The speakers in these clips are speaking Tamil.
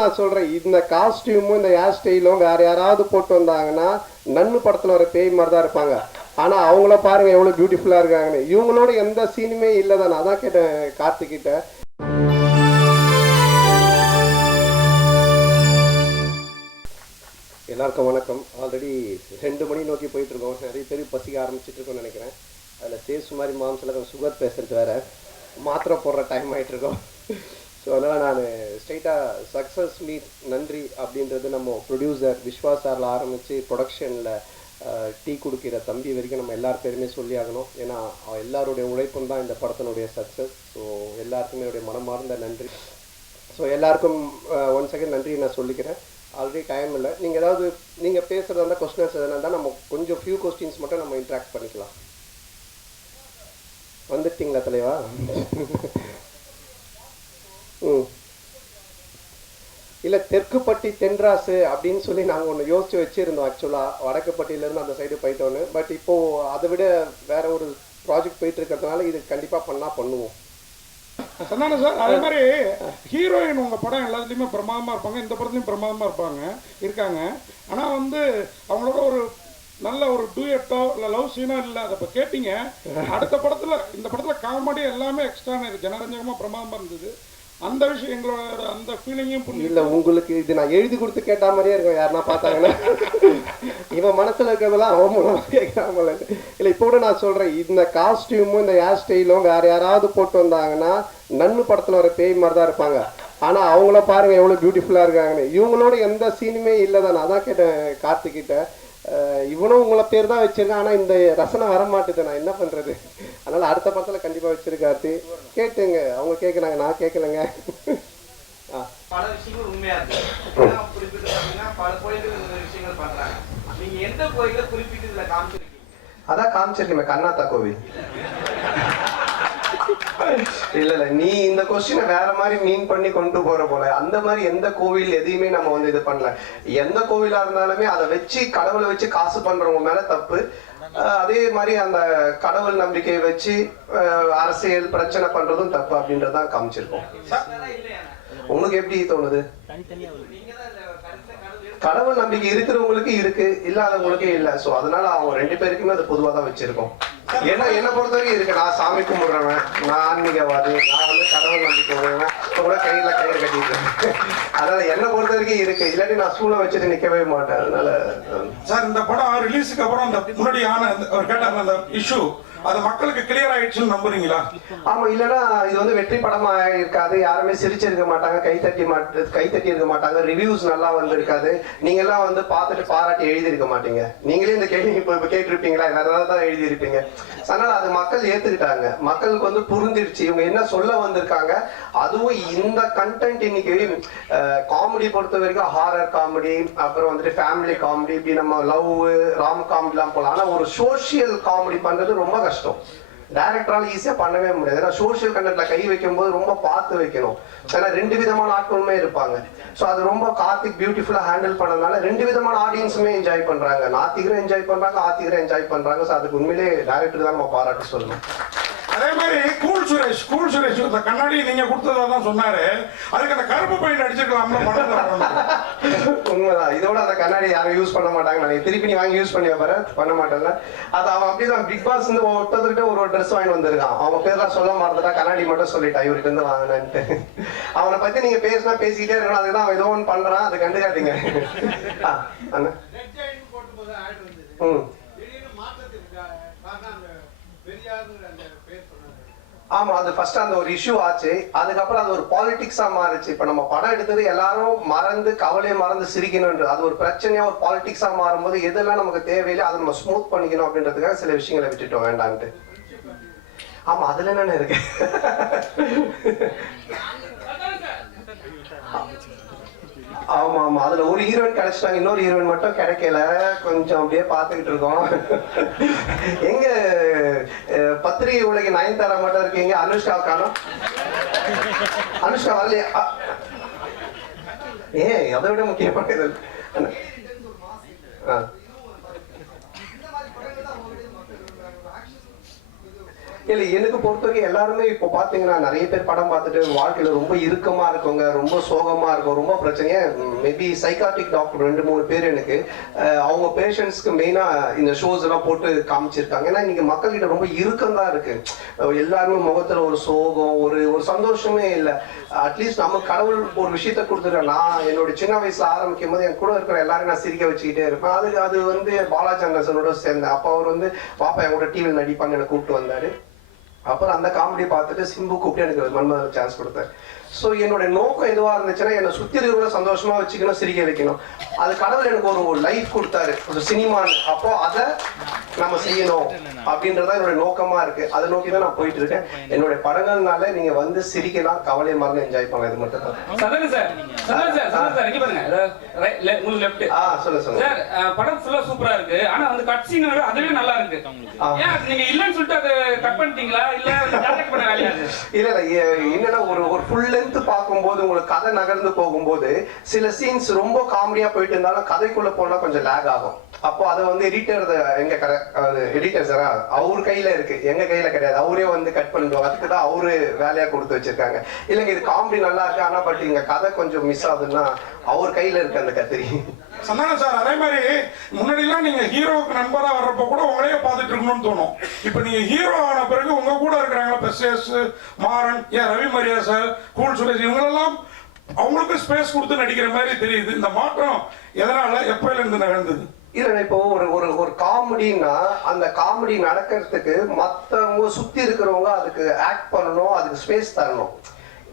நான் சொல்றேன், இந்த காஸ்டியூமும் இந்த ஹேர் ஸ்டைலும் வேற யாராவது போட்டு வந்தாங்கன்னா நன்னு படத்துல வர பேய் மாதிரி தான் இருப்பாங்க. ஆனா அவங்கள பாருங்க எவ்வளவு பியூட்டிஃபுல்லா இருக்காங்கன்னு. இவங்களோட எந்த சீனுமே இல்லதான். நான் தான் கேட்டேன் கார்த்திகிட்ட. எல்லாருக்கும் வணக்கம். ஆல்ரெடி 2 மணி நோக்கி போயிட்டு இருக்கோம். நிறைய பேர் பசிக்க ஆரம்பிச்சுட்டு இருக்கோம்னு நினைக்கிறேன். அதில் சேஸ் மாதிரி மாம்சில் கொஞ்சம் சுகர் பேஷண்ட் வேறு, மாத்திரை போடுற டைம் ஆகிட்டு இருக்கோம். ஸோ அதனால் நான் ஸ்ட்ரைட்டாக சக்ஸஸ் மீட் நன்றி அப்படின்றது நம்ம ப்ரொடியூசர் விஸ்வாஸ் சாரில் ஆரம்பித்து ப்ரொடக்ஷனில் டீ கொடுக்கிற தம்பி வரைக்கும் நம்ம எல்லார் பேருமே சொல்லி ஆகணும். ஏன்னா எல்லாருடைய உழைப்பும் தான் இந்த படத்தினுடைய சக்ஸஸ். ஸோ எல்லாருக்குமே என்னுடைய மனமார்ந்த நன்றி. ஸோ எல்லாருக்கும் ஒன் செகண்ட் நன்றி நான் சொல்லிக்கிறேன். ஆல்ரெடி டைம் இல்லை. நீங்கள் ஏதாவது நீங்கள் பேசுகிறதா இருந்தால் கொஸ்டின்ஸ் எதனா இருந்தால் நம்ம கொஞ்சம் ஃபியூ கொஸ்டின்ஸ் மட்டும் நம்ம இன்ட்ராக்ட் பண்ணிக்கலாம். வந்துட்டீங்களா தலைவா? இல்லை, தெற்குப்பட்டி தென்ராசு அப்படின்னு சொல்லி நாங்கள் ஒன்று யோசிச்சு வச்சுருந்தோம். ஆக்சுவலாக வடக்குப்பட்டியிலேருந்து அந்த சைடு போயிட்டோன்னு. பட் இப்போது அதை விட வேற ஒரு ப்ராஜெக்ட் போயிட்டு இருக்கிறதுனால இது கண்டிப்பாக பண்ணுவோம். சொன்னானே சார். அதே மாதிரி ஹீரோயின் உங்கள் படம் எல்லாத்துலேயுமே பிரமாதமாக இருப்பாங்க, இந்த படத்துலையும் பிரமாதமாக இருக்காங்க. ஆனால் அவங்களோட ஒரு நல்ல ஒரு டூயட்டோ இல்லை லவ் சீனோ இல்லை. அதை இப்போ கேட்டீங்க. அடுத்த படத்தில் இந்த படத்தில் காமெடி எல்லாமே எக்ஸ்ட்ரா ஜனரஞ்சகமாக பிரமாதமாக இருந்தது. அந்த விஷயம் எங்களோட அந்த ஃபீலிங்கையும் புரியும். இல்லை, உங்களுக்கு இது நான் எழுதி கொடுத்து கேட்ட மாதிரியே இருக்கும். யாருன்னா பார்த்தாங்கன்னா இவன் மனசில் இருக்கிறதெல்லாம் அவன் மூலமாக கேட்குறாமல. இல்லை, இப்போ கூட நான் சொல்கிறேன், இந்த காஸ்டியூமும் இந்த ஹேர் ஸ்டைலும் வேறு யாராவது போட்டு வந்தாங்கன்னா நன்னு படத்தில் வர பேய் மாதிரி தான் இருப்பாங்க. ஆனால் அவங்கள பாருங்க எவ்வளோ பியூட்டிஃபுல்லாக இருக்காங்கன்னு. இவங்களோட எந்த சீனுமே இல்லைதான். நான் தான் கேட்டேன் கார்த்திகிட்ட. இவனும் உங்களை பேர் தான் வச்சிருக்கேன், ஆனால் இந்த ரசனை வர மாட்டுது, நான் என்ன பண்ணுறது? அதனால் அடுத்த படத்தில் கண்டிப்பாக வச்சிருக்காரு. கேட்டுங்க, அவங்க கேட்குறாங்க, நான் கேட்கலைங்க. பல விஷயங்கள் உண்மையா இருக்கு. பல கோயில்கள் விஷயங்கள் பண்றாங்க. நீங்க எந்த கோயில குறிப்பிட்டு இதுல காமிச்சிருக்கீங்க? அதான் காமிச்சிருக்கேன், கர்நாடகா கோவில். இல்ல, நீ இந்த கொஸ்டினை வேற மாதிரி மீன் பண்ணி கொண்டு போற போல. அந்த மாதிரி எந்த கோவில் எதையுமே நம்ம இது பண்ணல. எந்த கோவிலா இருந்தாலுமே அதை வச்சு கடவுளை வச்சு காசு பண்றவங்க மேல தப்பு. அதே மாதிரி அந்த கடவுள் நம்பிக்கையை வச்சு அரசியல் பிரச்சனை பண்றதும் தப்பு அப்படின்றதான் காமிச்சிருக்கோம். உங்களுக்கு எப்படி தோணுது? கடவுள் நம்பிக்கை இருக்கிறவங்களுக்கு இருக்கு, இல்லாதவங்களுக்கு இல்லை. ஸோ அதனால அவங்க 2 பேருக்குமே அது பொதுவாக தான் வச்சிருக்கோம். ஏன்னா என்னை பொறுத்த வரைக்கும் இருக்கு. நான் சாமி கும்பிடுறவன், நான் ஆன்மீகவாதி, நான் கடவுள் நம்பிக்கை உள்ளவன். இப்போ கூட கயிறு கட்டிட்டு அதனால என்னை பொறுத்த வரைக்கும் இருக்கு. இல்லாட்டி நான் சூளை வச்சுட்டு நிற்கவே மாட்டேன். அதனால சார், இந்த படம் ரிலீஸுக்கு அப்புறம் அந்த முன்னாடி கேட்டாங்க அந்த இஷ்யூ, அது மக்களுக்கு கிளியர் ஆயிடுச்சுன்னு நம்புறீங்களா? ஆமா, இல்லைன்னா இது வெற்றி படமா இருக்காது. யாருமே சிரிச்சிருக்க மாட்டாங்க, கைத்தட்டி இருக்க மாட்டாங்க, ரிவ்யூஸ் நல்லா இருக்காது. நீங்க எல்லாம் பார்த்துட்டு பாராட்டி எழுதியிருக்க மாட்டீங்க. நீங்களே இந்த கேள்வி இப்போ கேட்டிருப்பீங்களா? வேற ஏதாவது தான் எழுதியிருப்பீங்க. அதனால அது மக்கள் ஏத்துக்கிட்டாங்க. மக்களுக்கு புரிஞ்சிருச்சு இவங்க என்ன சொல்ல வந்திருக்காங்க. அதுவும் இந்த கண்டென்ட் இன்னைக்கு காமெடி பொறுத்த வரைக்கும் ஹாரர் காமெடி, அப்புறம் ஃபேமிலி காமெடி, இப்படி நம்ம லவ் ராம் காமெடி எல்லாம் போலாம். ஆனா ஒரு சோசியல் காமெடி பண்றது ரொம்ப கஷ்டம். டைரக்டரால ஈஸியா பண்ணவே முடியாது. ஏன்னா சோசியல் கண்டென்ட்ல கை வைக்கும் போது ரொம்ப பார்த்து வைக்கணும். ஏன்னா 2 விதமான ஆட்களுமே இருப்பாங்க. ஸோ அது ரொம்ப கார்த்திக் பியூட்டிஃபுல்லா ஹேண்டில் பண்ணதுனால 2 விதமான ஆடியன்ஸுமே என்ஜாய் பண்றாங்க. நாத்திகரும் என்ஜாய் பண்றாங்க, ஆத்திகரும் என்ஜாய் பண்றாங்க. ஸோ அதுக்கு உண்மையிலே டைரக்டர் தான் நம்ம பாராட்டு சொல்லணும். அதே மாதிரி கூல் சுரேஷ் இந்த கண்ணாடி நீங்க கொடுத்ததா தான் சொன்னாரு. அதுக்கு அந்த கருப்பு பெயிண்ட் அடிச்சிருக்கலாம்ல. உண்மைதான். இதோட அந்த கண்ணாடி யாரும் யூஸ் பண்ண மாட்டாங்க. நான் திருப்பி நீ வாங்கி யூஸ் பண்ணி வைப்பாரு, பண்ண மாட்டேன்ல. அது அவன் அப்படிதான் பிக் பாஸ் ஒருத்தர்கிட்ட ஒரு ட்ரெஸ் வாங்கி வந்திருக்கான். அவன் பேர்லாம் சொல்ல மாட்டேன், கண்ணாடி மட்டும் சொல்லிட்டான் இவர்கிட்ட இருந்து வாங்கினேன்ட்டு. அவனை பத்தி நீங்க பேசினா பேசிக்கிட்டே இருக்கணும். அதுதான் அவன் ஏதோ ஒன்று பண்றான், அதை கண்டுக்காதீங்க. ஆமா, அது ஃபர்ஸ்ட் அந்த ஒரு இஷ்யூ ஆச்சு. அதுக்கப்புறம் அது ஒரு பாலிடிக்ஸா மாறிச்சு. இப்ப நம்ம படம் எடுத்தது எல்லாரும் மறந்து கவலையை மறந்து சிரிக்கணும்ன்ற அது ஒரு பிரச்சனையா ஒரு பாலிடிக்ஸா மாறும்போது எதெல்லாம் நமக்கு தேவையில்லை அதை நம்ம ஸ்மூத் பண்ணிக்கணும் அப்படின்றதுக்காக சில விஷயங்களை விட்டுட்டோம் வேண்டான்ட்டு. ஆமா, அதுல என்னன்னு இருக்கு. ஆமா ஆமா, அதுல ஒரு ஹீரோயின் கிடைச்சிட்டாங்க, இன்னொரு ஹீரோயின் மட்டும் கிடைக்கல. கொஞ்சம் அப்படியே பாத்துக்கிட்டு இருக்கோம். எங்க பத்திரிகை உலக நயன்தாரா மட்டும் இருக்கீங்க, அனுஷ்கா காணோம். அனுஷ்கா வரலையா? அதை விட முக்கியமானது இல்ல எனக்கு பொறுத்தவரைக்கும் எல்லாருமே இப்போ பாத்தீங்கன்னா நிறைய பேர் படம் பார்த்துட்டு வாழ்க்கையில ரொம்ப இறுக்கமா இருக்கவங்க, ரொம்ப சோகமா இருக்கும், ரொம்ப பிரச்சனையா, மேபி சைக்காட்ரிக் டாக்டர் 2-3 பேர் எனக்கு அவங்க பேஷண்ட்ஸ்க்கு மெயினா இந்த ஷோஸ் எல்லாம் போட்டு காமிச்சிருக்காங்க. ஏன்னா இன்னைக்கு மக்கள்கிட்ட ரொம்ப இறுக்கம் தான் இருக்கு. எல்லாருமே முகத்துல ஒரு சோகம், ஒரு சந்தோஷமே இல்லை. அட்லீஸ்ட் நம்ம கடவுள் ஒரு விஷயத்த கொடுத்துருக்கேன். நான் என்னோட சின்ன வயசுல ஆரம்பிக்கும் போது என் கூட இருக்கிற எல்லாரும் நான் சிரிக்க வச்சுக்கிட்டே இருப்பேன். அது வந்து பாலாஜி அண்ணனோட சேர்ந்தேன். அப்போ அவர் வந்து பாப்பா என் கூட டிவியில் நடிப்பான்னு என்னை கூப்பிட்டு வந்தாரு. அப்புறம் அந்த காமெடி பார்த்துட்டு சிம்பு கூப்பிட்டு எனக்கு மன்மதன் சான்ஸ் கொடுத்தாரு. ஸோ என்னோட நோக்கம் எதுவாக இருந்துச்சுன்னா என்னை சுற்றி இருக்கிறவங்கள சந்தோஷமா வச்சுக்கணும், சிரிக்க வைக்கணும். அது கடவுள் எனக்கு ஒரு லைஃப் கொடுத்தாரு, ஒரு சினிமான்னு. அப்போ அதை நம்ம செய்யணும் அப்படின்றத என்னோட நோக்கமா இருக்கு. அதை நோக்கி தான் நான் போயிட்டு இருக்கேன். என்னோட படங்கள்னால நீங்க வந்து சிரிக்கலாம், கவலை மறந்து என்ஜாய் பண்ணலாம். இது மட்டும் தான். சொல்லுங்க சார். படம் ஃபுல்லா சூப்பரா இருக்கு. ஆனா அந்த கட் சீன் அதுவே நல்லா இருக்கு. நீங்க இல்லன்னு சொல்லிட்டு அதை கட் பண்ணிட்டீங்களா இல்ல டைரக்ட் பண்ண வேலையா? இல்ல என்னன்னா ஒரு ஃபுல் லென்த் பார்க்கும்போது உங்களுக்கு கதை நகர்ந்து போகும்போது சில சீன்ஸ் ரொம்ப காமெடியா போயிட்டு இருந்தாலும் கதைக்குள்ள போனா கொஞ்சம் லேக் ஆகும். அப்போ அதை வந்து எடிட்டர் சார் அவரு கையில இருக்கு, எங்க கையில கிடையாது. அவரே வந்து கட் பண்ணிடுவாங்க. அதுக்கு தான் அவரு வேலையா கொடுத்து வச்சிருக்காங்க. இல்லைங்க இது காமெடி நல்லா இருக்கு, ஆனா பட் இங்க கதை கொஞ்சம் மிஸ் ஆகுதுன்னா அவர் கையில இருக்கு அந்த கத்திரி. சந்தானம் சார், அதே மாதிரி முன்னாடிலாம் நீங்க ஹீரோவுக்கு நண்பரா வர்றப்ப கூட உங்களையே பார்த்துட்டு இருக்கணும்னு தோணும். இப்ப நீங்க ஹீரோ ஆன பிறகு உங்க கூட இருக்கிறாங்களா பெஸ்எஸ், மாறன், ரவி மரியா சார், கூல் சுரேஷ், இவங்களெல்லாம் அவங்களுக்கு ஸ்பேஸ் கொடுத்து நடிக்கிற மாதிரி தெரியுது. இந்த மாற்றம் எதனால, எப்பயில இருந்து நடந்தது? இல்ல இப்போ ஒரு காமெடினா அந்த காமெடி நடக்கிறதுக்கு மத்தவங்க சுத்தி இருக்கிறவங்க அதுக்கு ஆக்ட் பண்ணணும், அதுக்கு ஸ்பேஸ் தரணும்.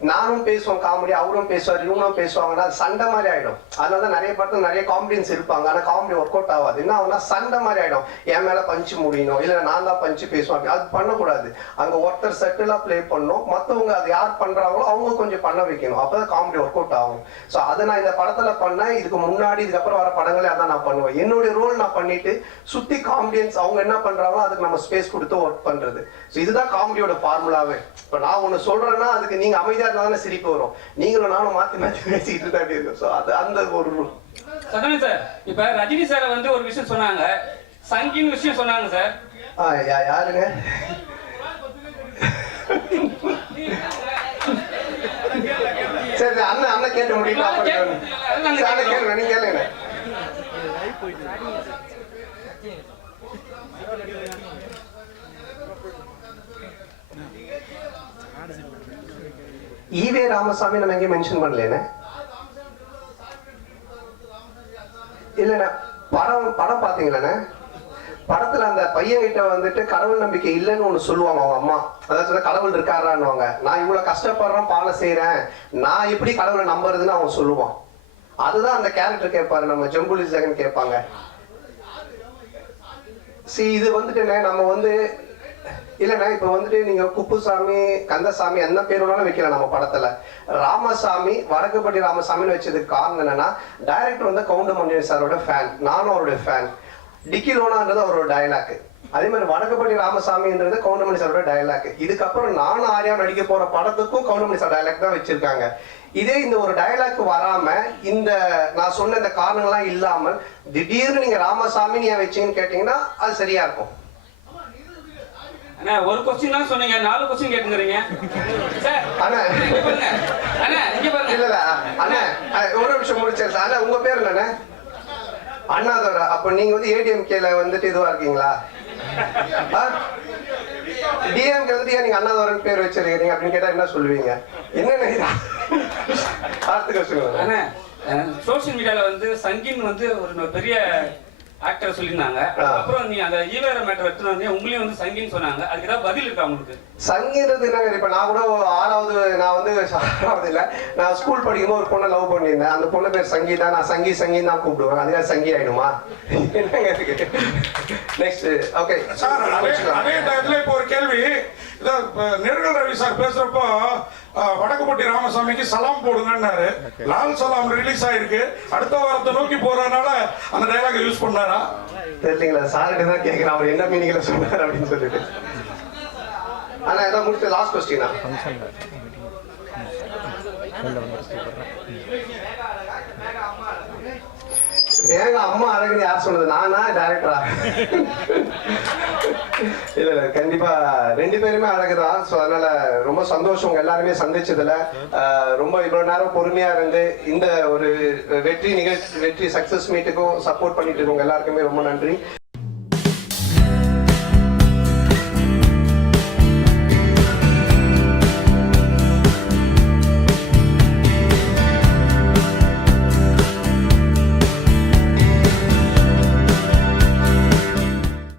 நானும் பேசுவேன் காமெடி, அவரும் பேசுவார், இவங்களும் பேசுவாங்கன்னா அது சண்டை மாதிரி ஆயிடும். அதனால நிறைய படத்துல நிறைய காமெடியன்ஸ் இருப்பாங்க, ஆனா காமெடி ஒர்க் அவுட் ஆகாது. என்ன ஆகுனா சண்டை மாதிரி ஆயிடும். என் மேல பஞ்சு முடியணும், இல்ல நான் தான் பஞ்சு பேசுவேன். அது பண்ணக்கூடாது. அங்க ஒருத்தர் செட்டிலா பிளே பண்ணணும், மத்தவங்க அது யார் பண்றாங்களோ அவங்க கொஞ்சம் பண்ண வைக்கணும். அப்பதான் காமெடி ஒர்க் அவுட் ஆகும். ஸோ அதை நான் இந்த படத்துல பண்ணேன். இதுக்கு முன்னாடி இதுக்கப்புறம் வர படங்களே அதான் நான் பண்ணுவேன். என்னுடைய ரோல் நான் பண்ணிட்டு சுத்தி காமெடியன்ஸ் அவங்க என்ன பண்றாங்களோ அதுக்கு நம்ம ஸ்பேஸ் கொடுத்து ஒர்க் பண்றது. ஸோ இதுதான் காமெடியோட ஃபார்முலாவே. இப்ப நான் ஒண்ணு சொல்றேன்னா அதுக்கு நீங்க அமைதியா இருந்தாலும் சிரிப்பு வரும். நீங்களும் நானும் மாத்தி மாத்தி பேசிட்டு தான் இருக்கும். சோ அது அந்த ஒரு ரூல். சதானி சார், இப்ப ரஜினி சார் வந்து ஒரு விஷயம் சொன்னாங்க, சங்கின் விஷயம் சொன்னாங்க சார். யாருங்க? சரி அண்ணன் கேட்டு முடியல. கேளுங்க, நீங்க கேளுங்க. ஈவே ராமசாமி நம்ம எங்கேயும் மென்ஷன் பண்ணலேன்னு இல்லைண்ணா. படம் பாத்தீங்களேண்ணே, படத்துல அந்த பையன் கிட்ட வந்துட்டு கடவுள் நம்பிக்கை இல்லைன்னு ஒண்ணு சொல்லுவாங்க அவங்க அம்மா. அதாவது கடவுள் இருக்காரான்னுவாங்க. நான் இவ்வளவு கஷ்டப்படுறேன், பாலை செய்யறேன், நான் எப்படி கடவுளை நம்புறதுன்னு அவன் சொல்லுவான். அதுதான் அந்த கேரக்டர் கேட்பாரு, நம்ம ஜம்புலி ஜெகன் கேட்பாங்க. இது வந்துட்டுண்ணே நம்ம வந்து இல்லைண்ணா இப்ப வந்துட்டு நீங்க குப்புசாமி, கந்தசாமி என்ன பேர் வேணாலும் வைக்கலாம். நம்ம படத்துல ராமசாமி, வடக்குப்பட்டி ராமசாமின்னு வச்சதுக்கு காரணம் என்னன்னா டைரக்டர் வந்து கவுண்டமணி சாரோட ஃபேன், நானும் அவருடைய ஃபேன். டிக்கி லோனான்றது அவரோட டயலாக். அதே மாதிரி வடக்குப்பட்டி ராமசாமின்றது கவுண்டமணி சாரோட டயலாக். இதுக்கப்புறம் நானும் ஆர்யா நடிக்க போற படத்துக்கும் கவுண்டமணி சார் டயலாக் தான் வச்சிருக்காங்க. இதே இந்த ஒரு டயலாக் வராம இந்த நான் சொன்ன இந்த காரணங்கள்லாம் இல்லாமல் திடீர்னு நீங்க ராமசாமின்னு ஏன் வச்சீங்கன்னு கேட்டீங்கன்னா அது சரியா இருக்கும். அண்ணா ஒரு क्वेश्चन தான் சொன்னீங்க, 4 क्वेश्चन கேட்குறீங்க சார். அண்ணா இங்க பாருங்க, அண்ணா இங்க பாருங்க. இல்ல அண்ணா ஒரு நிமிஷம் முடிச்சேன் சார். அண்ணா உங்க பேர் என்னண்ணே? அண்ணாதோட. அப்ப நீங்க வந்து ஏடிஎம்கேல வந்துட்டு இதுவா இருக்கீங்களா? டிஎம்கே வந்து ஏன் நீங்க அண்ணாதோரன் பேர் வச்சிருக்கீங்க அப்படின்னு கேட்டா என்ன சொல்லுவீங்க? என்னென்ன பார்த்துக்க சொல்லுங்க. அண்ணா சோசியல் மீடியால வந்து சங்கின் வந்து ஒரு பெரிய ஆக்டர் சொல்லியிருந்தாங்க. அப்புறம் நீ அந்த ஈவேர மேட்டர் எடுத்துட்டு வந்து உங்களையும் வந்து சங்கின்னு சொன்னாங்க. அதுக்கு ஏதாவது பதில் இருக்கா உங்களுக்கு? சங்கின்றது என்னங்க, இப்ப நான் கூட 6வது நான் வந்து 6வது இல்ல, நான் ஸ்கூல் படிக்கும்போது ஒரு பொண்ணை லவ் பண்ணியிருந்தேன். அந்த பொண்ணு பேர் சங்கீதா, நான் சங்கின்னு தான் கூப்பிடுவேன். அதுக்காக சங்கி ஆயிடுமா? என்னங்க இருக்கு? நெக்ஸ்ட் ஓகே சார், அதே டயத்துல இப்போ ஒரு கேள்வி. நெருங்கல் ரவி சார் பேசுறப்போ வடக்குப்பட்டி ராமசாமிக்கு சலாம் போடுங்கன்னாரு. லால் சலாம் ரிலீஸ் ஆயிருக்கு, அடுத்த வாரத்தை நோக்கி போறதுனால அந்த டயலாக் யூஸ் பண்ணாரா தெரியலீங்களா? சார்கிட்ட தான் கேட்கிறேன் அவர் என்ன மீனிங்ல சொன்னார் அப்படின்னு சொல்லிட்டு. ஆனா ஏதாவது முடிச்ச லாஸ்ட் கொஸ்டினா? மேக கேக்குறாங்க அம்மா அழகுன்னு யார் சொன்னது, நானா டைரக்டரா? இல்ல கண்டிப்பா 2 பேருமே அழகுதான். ஸோ அதனால ரொம்ப சந்தோஷம் உங்க எல்லாருமே சந்திச்சதுல. ரொம்ப இவ்வளவு நேரம் பொறுமையா இருந்து இந்த ஒரு வெற்றி சக்சஸ் மீட்டுக்கும் சப்போர்ட் பண்ணிட்டு இருக்கவங்க எல்லாருக்குமே ரொம்ப நன்றி.